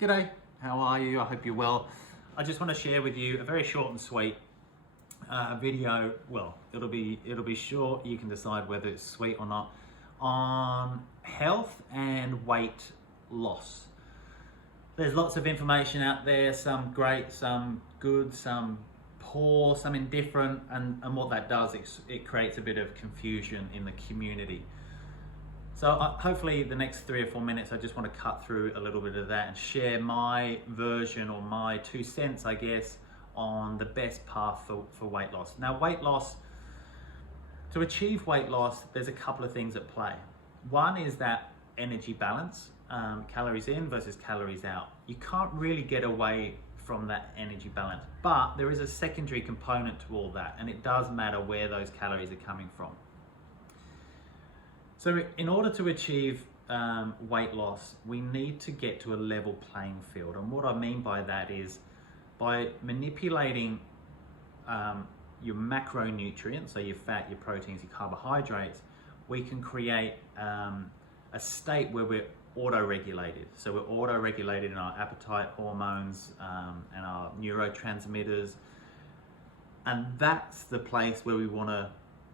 G'day, how are you? I hope you're well. I just want to share with you a very short and sweet video. Well, it'll be short. You can decide whether it's sweet or not. On health and weight loss. There's lots of information out there. Some great, some good, some poor, some indifferent, and what that does, it creates a bit of confusion in the community. So hopefully the next 3 or 4 minutes, I just want to cut through a little bit of that and share my version or my 2 cents, I guess, on the best path for weight loss. Now, weight loss, to achieve weight loss, there's a couple of things at play. One is that energy balance, calories in versus calories out. You can't really get away from that energy balance, but there is a secondary component to all that, and it does matter where those calories are coming from. So in order to achieve weight loss, we need to get to a level playing field. And what I mean by that is by manipulating your macronutrients, so your fat, your proteins, your carbohydrates, we can create a state where we're auto-regulated. So we're auto-regulated in our appetite hormones and our neurotransmitters. And that's the place where we want to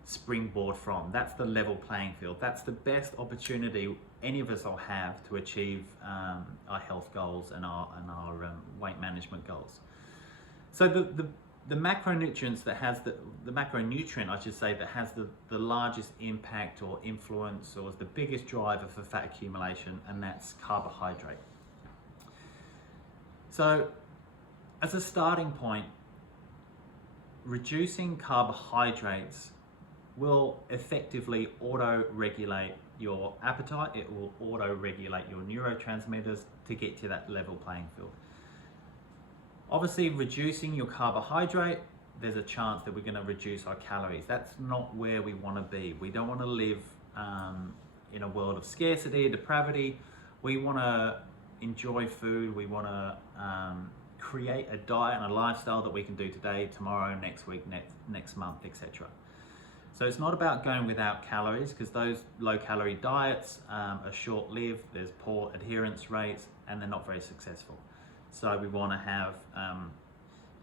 springboard from. That's the level playing field. That's the best opportunity any of us will have to achieve our health goals and our weight management goals. So the macronutrients that has the macronutrient, I should say, that has the largest impact or influence or is the biggest driver for fat accumulation, and that's carbohydrate. So as a starting point, reducing carbohydrates will effectively auto-regulate your appetite. It will auto-regulate your neurotransmitters to get to that level playing field. Obviously, reducing your carbohydrate, there's a chance that we're going to reduce our calories. That's not where we want to be. We don't want to live in a world of scarcity, depravity. We want to enjoy food. We want to create a diet and a lifestyle that we can do today, tomorrow, next week, next month, etc. So it's not about going without calories, because those low-calorie diets are short-lived, there's poor adherence rates, and they're not very successful. So we want to have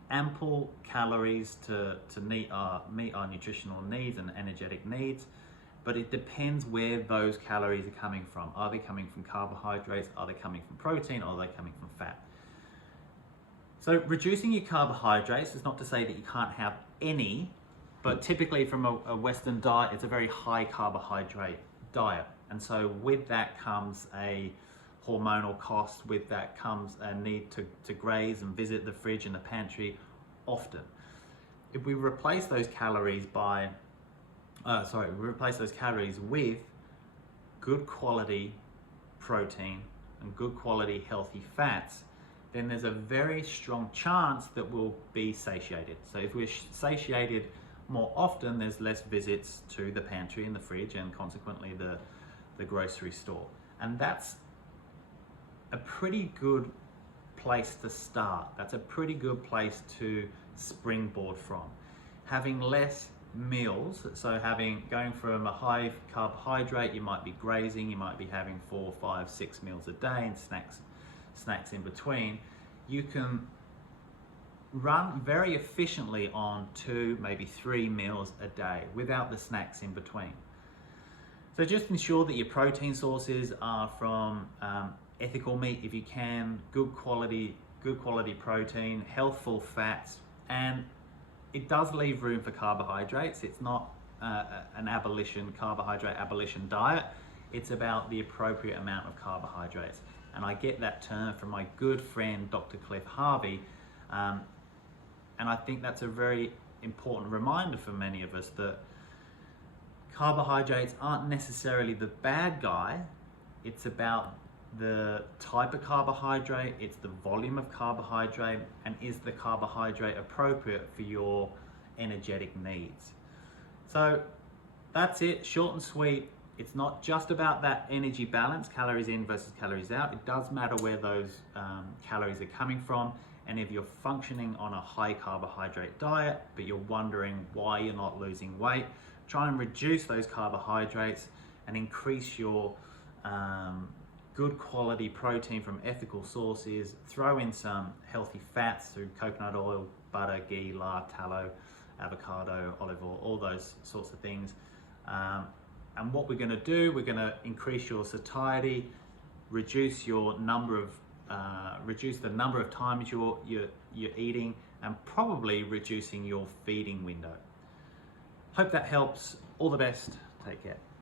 ample calories to meet our nutritional needs and energetic needs, but it depends where those calories are coming from. Are they coming from carbohydrates? Are they coming from protein? Or are they coming from fat? So reducing your carbohydrates is not to say that you can't have any, but typically from a Western diet, it's a very high carbohydrate diet. And so with that comes a hormonal cost, with that comes a need to graze and visit the fridge and the pantry often. If we replace those calories with good quality protein and good quality healthy fats, then there's a very strong chance that we'll be satiated. So if we're satiated more often, there's less visits to the pantry and the fridge, and consequently the grocery store. And that's a pretty good place to start. That's a pretty good place to springboard from. Having less meals, so going from a high carbohydrate, you might be grazing, you might be having 4, 5, 6 meals a day and snacks in between. You can run very efficiently on 2, maybe 3 meals a day without the snacks in between. So just ensure that your protein sources are from ethical meat if you can, good quality protein, healthful fats, and it does leave room for carbohydrates. It's not an carbohydrate abolition diet. It's about the appropriate amount of carbohydrates. And I get that term from my good friend, Dr. Cliff Harvey. And I think that's a very important reminder for many of us that carbohydrates aren't necessarily the bad guy. It's about the type of carbohydrate, it's the volume of carbohydrate, and is the carbohydrate appropriate for your energetic needs. So that's it, short and sweet. It's not just about that energy balance, calories in versus calories out. It does matter where those calories are coming from. And if you're functioning on a high carbohydrate diet, but you're wondering why you're not losing weight, try and reduce those carbohydrates and increase your good quality protein from ethical sources, throw in some healthy fats through coconut oil, butter, ghee, lard, tallow, avocado, olive oil, all those sorts of things. And what we're going to do, we're going to increase your satiety, reduce the number of times you're eating, and probably reducing your feeding window. Hope that helps. All the best. Take care.